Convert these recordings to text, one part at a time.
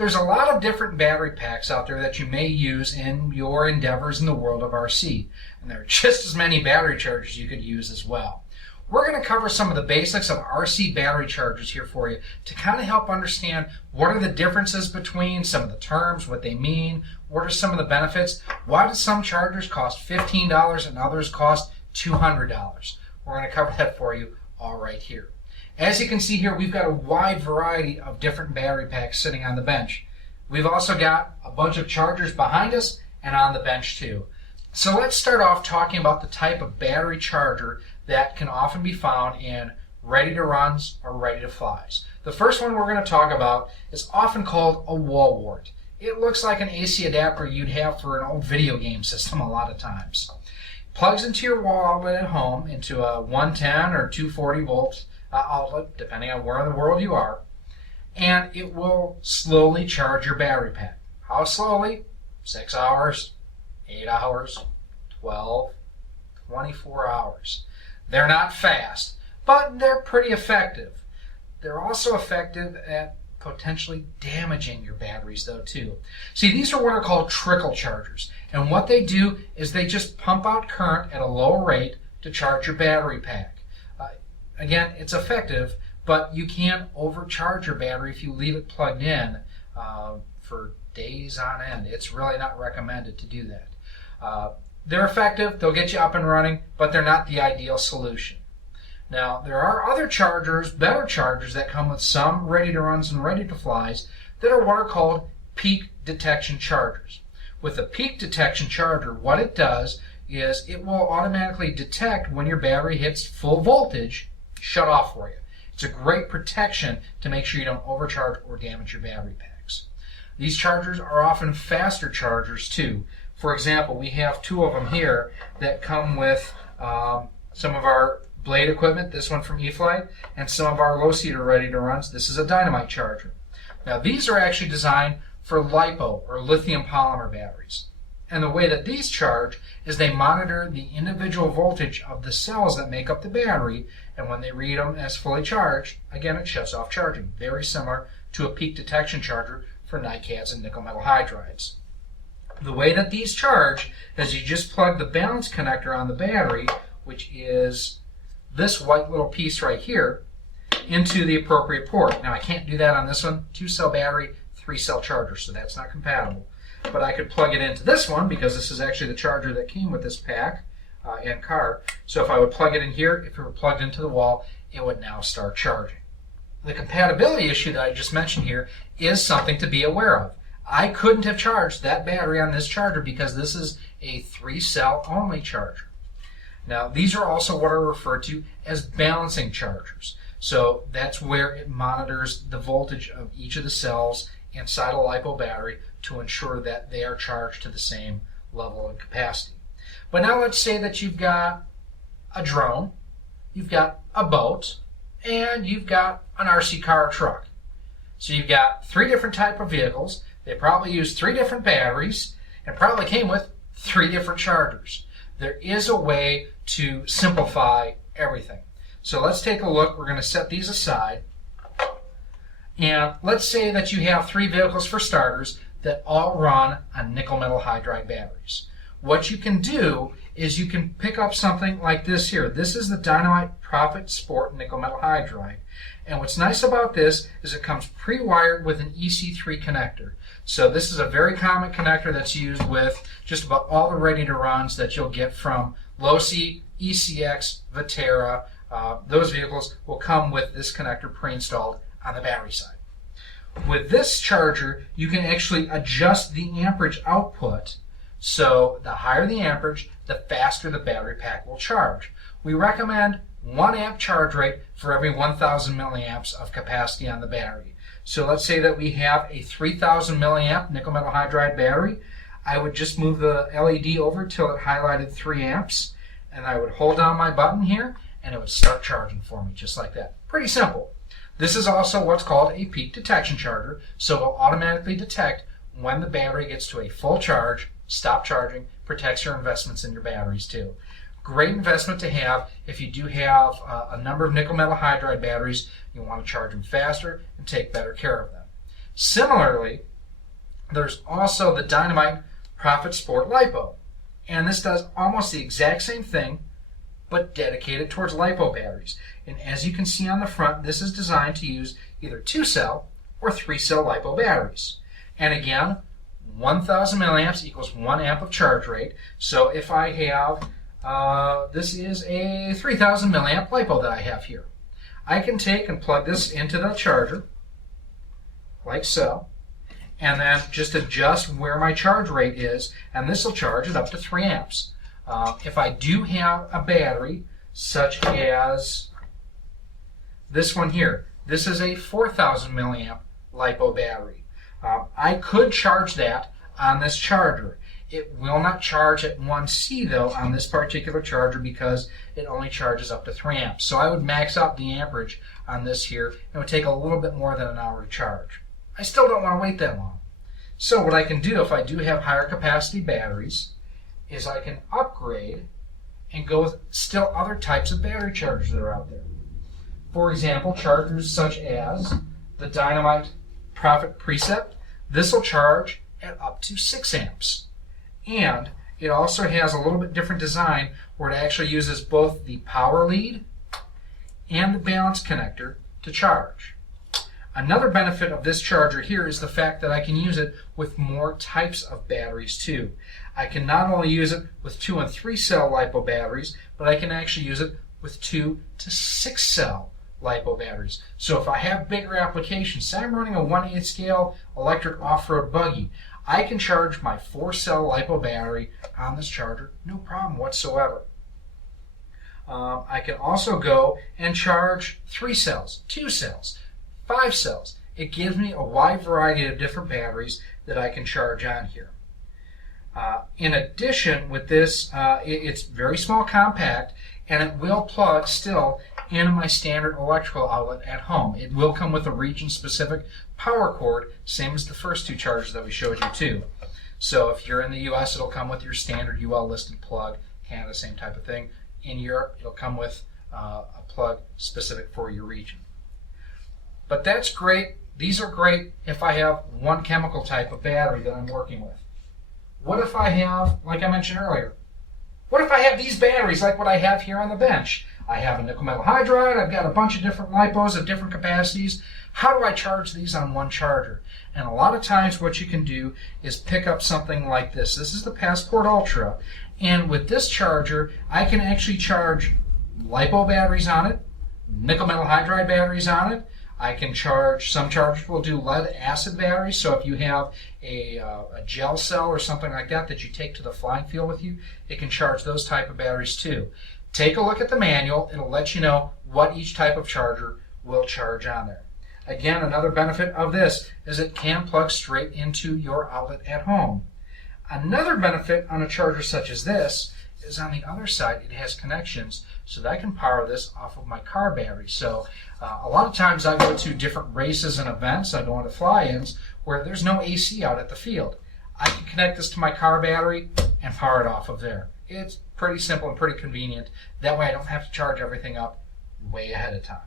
There's a lot of different battery packs out there that you may use in your endeavors in the world of RC, and there are just as many battery chargers you could use as well. We're going to cover some of the basics of RC battery chargers here for you to kind of help understand what are the differences between some of the terms, what they mean, what are some of the benefits, why do some chargers cost $15 and others cost $200. We're going to cover that for you all right here. As you can see here, we've got a wide variety of different battery packs sitting on the bench. We've also got a bunch of chargers behind us and on the bench too. So let's start off talking about the type of battery charger that can often be found in ready-to-runs or ready-to-flies. The first one we're going to talk about is often called a wall wart. It looks like an AC adapter you'd have for an old video game system a lot of times. Plugs into your wall outlet at home into a 110 or 240 volt outlet, depending on where in the world you are, and it will slowly charge your battery pack. How slowly? 6 hours, 8 hours, 12, 24 hours. They're not fast, but they're pretty effective. They're also effective at potentially damaging your batteries though too. See, these are what are called trickle chargers, and what they do is they just pump out current at a low rate to charge your battery pack. Again, it's effective, but you can't overcharge your battery if you leave it plugged in for days on end. It's really not recommended to do that. They're effective, they'll get you up and running, but they're not the ideal solution. Now, there are other chargers, better chargers, that come with some ready-to-runs and ready-to-flies that are what are called peak detection chargers. With a peak detection charger, what it does is it will automatically detect when your battery hits full voltage, shut off for you. It's a great protection to make sure you don't overcharge or damage your battery packs. These chargers are often faster chargers too. For example, we have two of them here that come with some of our blade equipment, this one from E-flite, and some of our low-seater ready-to-runs. This is a dynamite charger. Now these are actually designed for LiPo or lithium polymer batteries. And the way that these charge is they monitor the individual voltage of the cells that make up the battery, and when they read them as fully charged, again it shuts off charging. Very similar to a peak detection charger for NiCads and nickel metal hydrides. The way that these charge is you just plug the balance connector on the battery, which is this white little piece right here, into the appropriate port. Now I can't do that on this one, 2-cell battery, 3-cell charger, so that's not compatible. But I could plug it into this one because this is actually the charger that came with this pack and car. So if I would plug it in here, if it were plugged into the wall, it would now start charging. The compatibility issue that I just mentioned here is something to be aware of. I couldn't have charged that battery on this charger because this is a 3-cell only charger. Now these are also what are referred to as balancing chargers. So that's where it monitors the voltage of each of the cells inside a LiPo battery to ensure that they are charged to the same level of capacity. But now let's say that you've got a drone, you've got a boat, and you've got an RC car or truck. So you've got 3 different type of vehicles. They probably use 3 different batteries and probably came with 3 different chargers. There is a way to simplify everything. So let's take a look. We're going to set these aside. And let's say that you have 3 vehicles for starters that all run on nickel metal hydride batteries. What you can do is you can pick up something like this here. This is the Dynamite Profit Sport nickel metal hydride. And what's nice about this is it comes pre-wired with an EC3 connector. So this is a very common connector that's used with just about all the ready-to-runs that you'll get from Losi, ECX, Viterra. Those vehicles will come with this connector pre-installed on the battery side. With this charger, you can actually adjust the amperage output. So the higher the amperage, the faster the battery pack will charge. We recommend 1 amp charge rate for every 1,000 milliamps of capacity on the battery. So let's say that we have a 3,000 milliamp nickel metal hydride battery. I would just move the LED over till it highlighted 3 amps, and I would hold down my button here, and it would start charging for me just like that. Pretty simple. This is also what's called a peak detection charger, so it will automatically detect when the battery gets to a full charge, stop charging, protects your investments in your batteries too. Great investment to have if you do have a number of nickel metal hydride batteries. You want to charge them faster and take better care of them. Similarly, There's also the Dynamite Profit Sport LiPo. And this does almost the exact same thing, but dedicated towards LiPo batteries. And as you can see on the front, this is designed to use either 2-cell or 3-cell LiPo batteries. And again, 1,000 milliamps equals 1 amp of charge rate. So if I have, this is a 3,000 milliamp LiPo that I have here. I can take and plug this into the charger, like so, and then just adjust where my charge rate is, and this will charge it up to 3 amps. If I do have a battery, such as this one here, this is a 4,000 milliamp LiPo battery. I could charge that on this charger. It will not charge at 1C though on this particular charger because it only charges up to 3 amps. So I would max out the amperage on this here, and it would take a little bit more than an hour to charge. I still don't want to wait that long. So what I can do if I do have higher capacity batteries is I can upgrade and go with still other types of battery chargers that are out there. For example, chargers such as the Dynamite Profit Precept. This will charge at up to 6 amps. And it also has a little bit different design where it actually uses both the power lead and the balance connector to charge. Another benefit of this charger here is the fact that I can use it with more types of batteries too. I can not only use it with 2 and 3 cell LiPo batteries, but I can actually use it with 2 to 6 cell LiPo batteries. So if I have bigger applications, say I'm running a 1/8 scale electric off-road buggy, I can charge my 4-cell LiPo battery on this charger, no problem whatsoever. I can also go and charge 3 cells, 2 cells, 5 cells. It gives me a wide variety of different batteries that I can charge on here. In addition, with this, it's very small, compact, and it will plug still into my standard electrical outlet at home. It will come with a region-specific power cord, same as the first 2 chargers that we showed you too. So if you're in the US, it'll come with your standard UL listed plug. Canada, same type of thing. In Europe, it'll come with a plug specific for your region. But that's great. These are great if I have one chemical type of battery that I'm working with. What if I have, like I mentioned earlier, what if I have these batteries like what I have here on the bench? I have a nickel metal hydride, I've got a bunch of different LiPos of different capacities. How do I charge these on one charger? And a lot of times what you can do is pick up something like this. This is the Passport Ultra, and with this charger I can actually charge LiPo batteries on it, nickel metal hydride batteries on it. I can charge, some chargers will do lead acid batteries, so if you have a gel cell or something like that that you take to the flying field with you, it can charge those type of batteries too. Take a look at the manual. It'll let you know what each type of charger will charge on there. Again, another benefit of this is it can plug straight into your outlet at home. Another benefit on a charger such as this is on the other side, it has connections so that I can power this off of my car battery. So a lot of times I go to different races and events, I go into fly-ins where there's no AC out at the field. I can connect this to my car battery and power it off of there. It's pretty simple and pretty convenient. That way I don't have to charge everything up way ahead of time.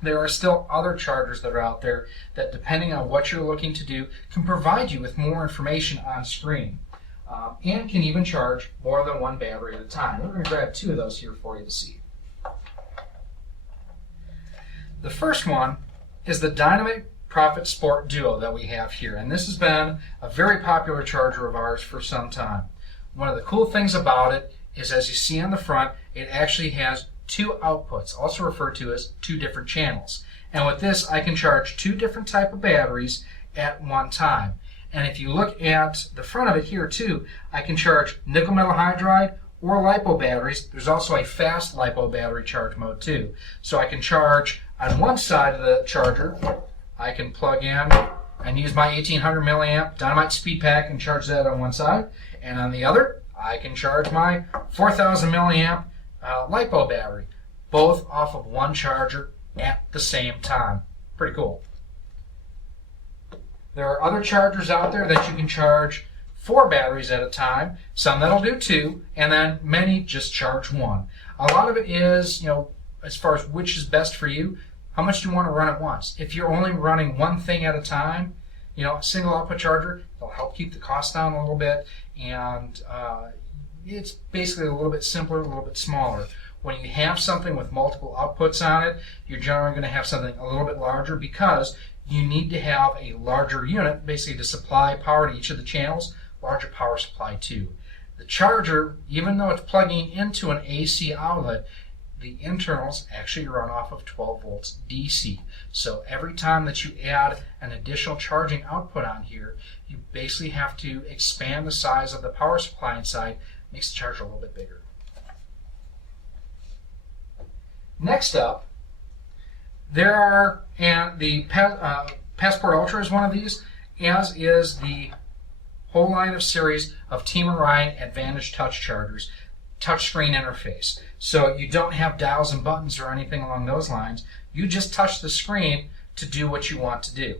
There are still other chargers that are out there that, depending on what you're looking to do, can provide you with more information on screen. And can even charge more than one battery at a time. We're going to grab 2 of those here for you to see. The first one is the Dynamite Profit Sport Duo that we have here, and this has been a very popular charger of ours for some time. One of the cool things about it is, as you see on the front, it actually has 2 outputs, also referred to as 2 different channels. And with this, I can charge 2 different type of batteries at one time. And if you look at the front of it here too, I can charge nickel metal hydride or LiPo batteries. There's also a fast LiPo battery charge mode too. So I can charge on one side of the charger, I can plug in and use my 1800 milliamp Dynamite Speed Pack and charge that on one side. And on the other, I can charge my 4000 milliamp LiPo battery, both off of one charger at the same time. Pretty cool. There are other chargers out there that you can charge 4 batteries at a time, some that'll do 2, and then many just charge 1. A lot of it is, as far as which is best for you, how much do you want to run at once. If you're only running one thing at a time, A single output charger, it'll help keep the cost down a little bit, and it's basically a little bit simpler, a little bit smaller. When you have something with multiple outputs on it, you're generally going to have something a little bit larger because you need to have a larger unit basically to supply power to each of the channels, larger power supply too. The charger, even though it's plugging into an AC outlet, the internals actually run off of 12 volts DC. So every time that you add an additional charging output on here, you basically have to expand the size of the power supply inside. Makes the charger a little bit bigger. Next up, there are, and the Passport Ultra is one of these, as is the whole line of series of Team Orion Advantage Touch chargers, touchscreen interface. So you don't have dials and buttons or anything along those lines. You just touch the screen to do what you want to do.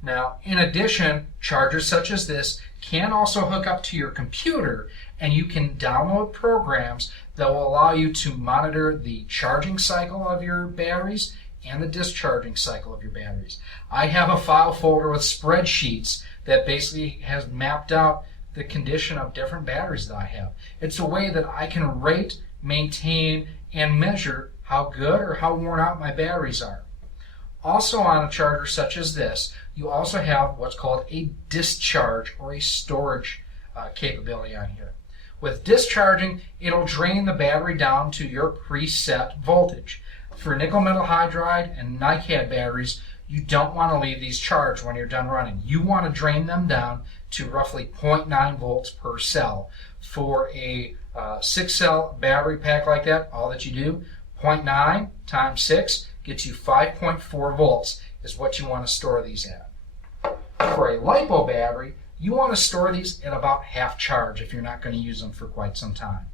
Now, in addition, chargers such as this can also hook up to your computer, and you can download programs that will allow you to monitor the charging cycle of your batteries and the discharging cycle of your batteries. I have a file folder with spreadsheets that basically has mapped out the condition of different batteries that I have. It's a way that I can rate, maintain, and measure how good or how worn out my batteries are. Also on a charger such as this, you also have what's called a discharge or a storage capability on here. With discharging, it'll drain the battery down to your preset voltage. For nickel metal hydride and NiCad batteries, you don't want to leave these charged when you're done running. You want to drain them down to roughly 0.9 volts per cell. For a 6-cell battery pack like that, all that you do, 0.9 times 6 gets you 5.4 volts is what you want to store these at. For a LiPo battery, you want to store these at about half charge if you're not going to use them for quite some time.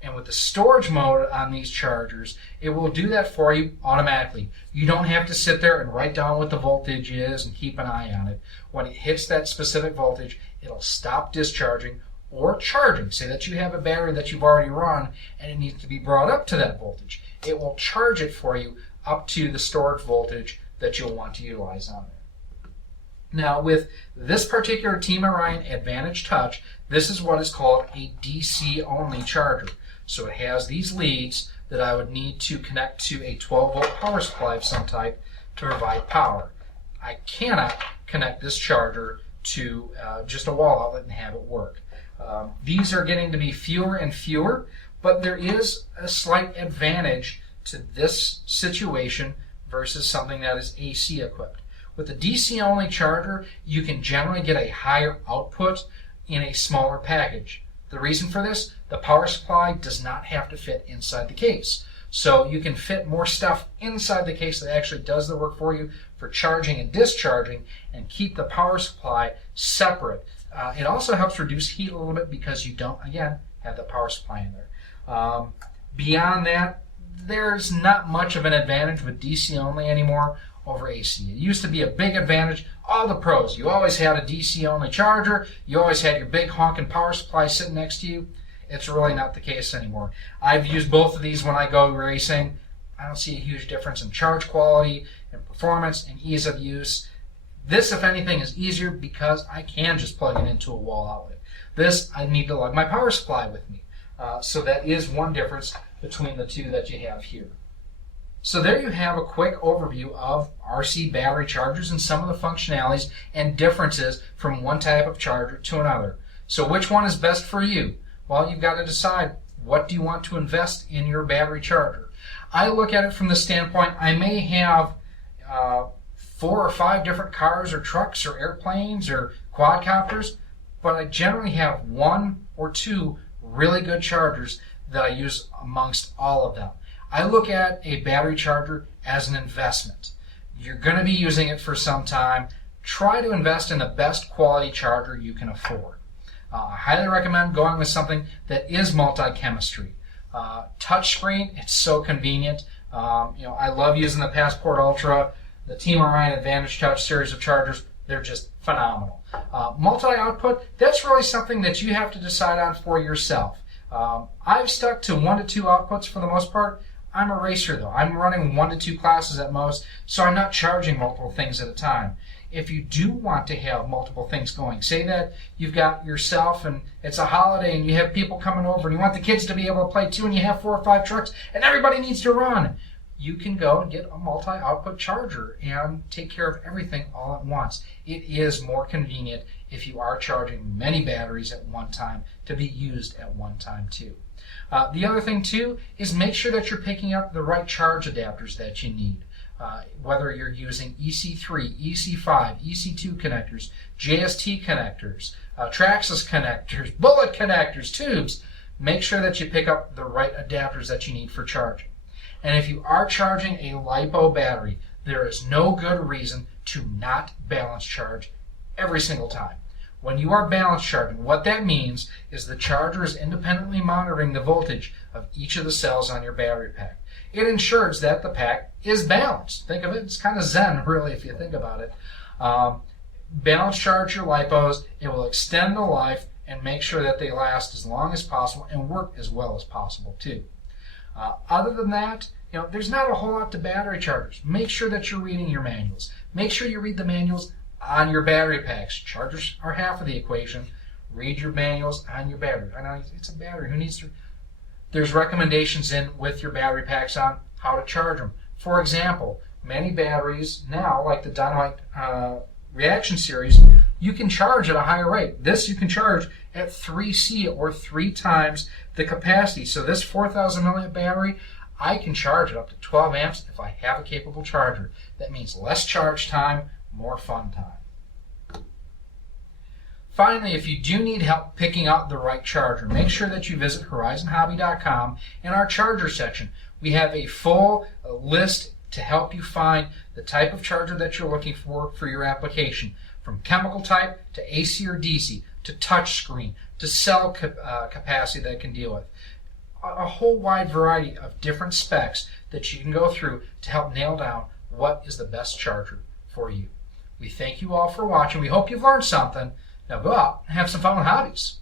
And with the storage mode on these chargers, it will do that for you automatically. You don't have to sit there and write down what the voltage is and keep an eye on it. When it hits that specific voltage, it'll stop discharging or charging. Say that you have a battery that you've already run and it needs to be brought up to that voltage. It will charge it for you up to the storage voltage that you'll want to utilize on there. Now with this particular Team Orion Advantage Touch, this is what is called a DC only charger. So it has these leads that I would need to connect to a 12 volt power supply of some type to provide power. I cannot connect this charger to just a wall outlet and have it work. These are getting to be fewer and fewer, but there is a slight advantage to this situation versus something that is AC equipped. With a DC only charger, you can generally get a higher output in a smaller package. The reason for this, the power supply does not have to fit inside the case. So you can fit more stuff inside the case that actually does the work for you for charging and discharging and keep the power supply separate. It also helps reduce heat a little bit because you don't, again, have the power supply in there. Beyond that, there's not much of an advantage with DC only anymore over AC. It used to be a big advantage. All the pros, you always had a DC only charger, you always had your big honking power supply sitting next to you. It's really not the case anymore. I've used both of these when I go racing. I don't see a huge difference in charge quality and performance and ease of use. This, if anything, is easier because I can just plug it into a wall outlet. This, I need to lug my power supply with me. So that is one difference between the two that you have here. So there you have a quick overview of RC battery chargers and some of the functionalities and differences from one type of charger to another. So which one is best for you? Well, you've got to decide, what do you want to invest in your battery charger? I look at it from the standpoint, I may have 4 or 5 different cars or trucks or airplanes or quadcopters, but I generally have 1 or 2 really good chargers that I use amongst all of them. I look at a battery charger as an investment. You're going to be using it for some time. Try to invest in the best quality charger you can afford. I highly recommend going with something that is multi-chemistry. Touchscreen, it's so convenient. I love using the Passport Ultra, the Team Orion Advantage Touch series of chargers. They're just phenomenal. Multi-output, that's really something that you have to decide on for yourself. I've stuck to 1 to 2 outputs for the most part. I'm a racer though. I'm running 1 to 2 classes at most, so I'm not charging multiple things at a time. if you do want to have multiple things going, say that you've got yourself and it's a holiday and you have people coming over and you want the kids to be able to play too and you have 4 or 5 trucks and everybody needs to run, you can go and get a multi-output charger and take care of everything all at once. It is more convenient if you are charging many batteries at one time to be used at one time too. The other thing too is make sure that you're picking up the right charge adapters that you need. Whether you're using EC3, EC5, EC2 connectors, JST connectors, Traxxas connectors, bullet connectors, tubes, make sure that you pick up the right adapters that you need for charging. And if you are charging a LiPo battery, there is no good reason to not balance charge every single time. When you are balance charging, what that means is the charger is independently monitoring the voltage of each of the cells on your battery pack. It ensures that the pack is balanced. Think of it, it's kind of zen really if you think about it. Balance charge your LiPos, it will extend the life and make sure that they last as long as possible and work as well as possible too. Other than that, there's not a whole lot to battery chargers. Make sure that you're reading your manuals. Make sure you read the manuals on your battery packs. Chargers are half of the equation. Read your manuals on your battery. I know it's a battery. Who needs to? There's recommendations in with your battery packs on how to charge them. For example, many batteries now, like the Dynamite Reaction Series, you can charge at a higher rate. This you can charge at 3C or 3 times the capacity. So this 4,000 milliamp battery, I can charge it up to 12 amps if I have a capable charger. That means less charge time, more fun time. Finally, if you do need help picking out the right charger, make sure that you visit horizonhobby.com in our charger section. We have a full list to help you find the type of charger that you're looking for your application, from chemical type to AC or DC to touch screen to cell capacity that it can deal with. A whole wide variety of different specs that you can go through to help nail down what is the best charger for you. We thank you all for watching. We hope you've learned something. Now go out and have some fun with hobbies.